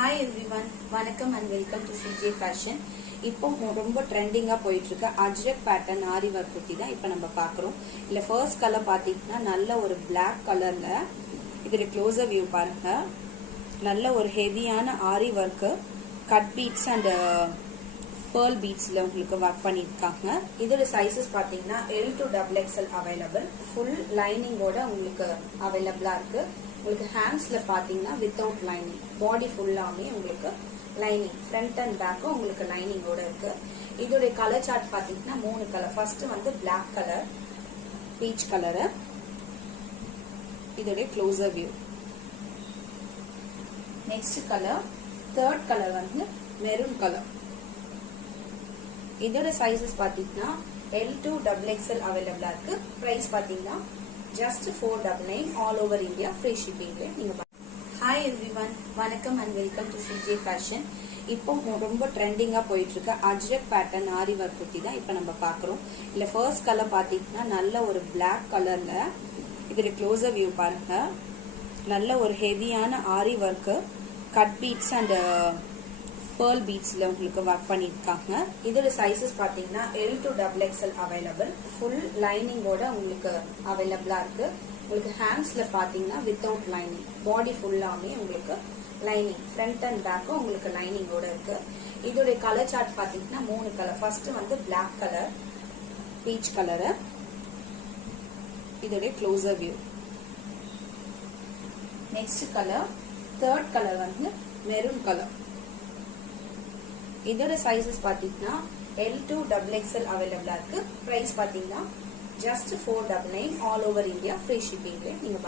Hi everyone, வணக்கம் and welcome to CJ Fashion. இப்போ ரொம்ப ட்ரெண்டிங்கா போயிட்டு இருக்க அஜ்ரக் பேட்டர்ன் ஆரி ஒர்க் குர்த்தி தான் இப்போ நம்ம பார்க்குறோம். இல்ல ஃபர்ஸ்ட் கலர் பார்த்தீங்கன்னா நல்ல ஒரு Black கலர்ல இதோட க்ளோஸர் வியூ பாருங்க. நல்ல ஒரு ஹெவியான aari work cut beads and pearl beadsல உங்களுக்கு ஒர்க் பண்ணிருக்காங்க. இதோட சைஸஸ் பாத்தீங்கன்னா L to XXL available. Full லைனிங்கோட உங்களுக்கு அவைலபிளா இருக்கு. உங்களுக்கு ஹேண்ட்ஸ்ல பாத்தீங்கன்னா வித்தவுட் லைனிங், பாடி ஃபுல்லாமே உங்களுக்கு லைனிங், ஃப்ரண்ட் அண்ட் பேக் உங்களுக்கு லைனிங்கோட இருக்கு. இதோட கலர் சார்ட் பாத்தீங்கன்னா 3 கலர். ஃபர்ஸ்ட் வந்து Black கலர், பீச் கலர், இதோட closure view. Next colour, third colour வந்து மெரூன் கலர். இதோட சைஸஸ் பாத்தீங்கன்னா L to XXL அவைலபிளா இருக்கு. பிரைஸ் பாத்தீங்கன்னா just 499 all over India, free shipping. நீங்க ஹாய் எவ்ரிவன், வணக்கம் and welcome to CJ Fashion. இப்போ ரொம்ப ட்ரெண்டிங்கா போயிட்டு இருக்க அஜ்ரக் பேட்டர்ன் ஆரி ஒர்க் குர்த்தி தான் இப்போ நம்ம பார்க்குறோம். இல்ல ஃபர்ஸ்ட் கலர் பாத்தீங்கன்னா நல்ல ஒரு Black கலர்ல இதோட க்ளோஸர் வியூ பாருங்க. நல்ல ஒரு ஹெவியான aari work cut beads and pearl beadsல உங்களுக்கு ஒர்க் பண்ணிருக்காங்க. இதோட சைஸஸ் பாத்தீங்கன்னா L to XXL available. Full லைனிங்கோட உங்களுக்கு அவைலபிளா இருக்கு. உங்களுக்கு ஹேண்ட்ஸ்ல பாத்தீங்கன்னா வித்தவுட் லைனிங், பாடி ஃபுல்லாமே உங்களுக்கு லைனிங், ஃப்ரண்ட் அண்ட் பேக்கும் உங்களுக்கு லைனிங்கோட இருக்கு. இதோட கலர் சார்ட் பாத்தீங்கன்னா 3 கலர். ஃபர்ஸ்ட் வந்து Black கலர், பீச் கலர், இதோட closure view. Next colour, third colour வந்து மெரூன் கலர். இதோட சைஸஸ் பாத்தீங்கன்னா L to XXL அவைலபிளா இருக்கு. பிரைஸ் பாத்தீங்கன்னா just 499 all over India, free shipping. நீங்க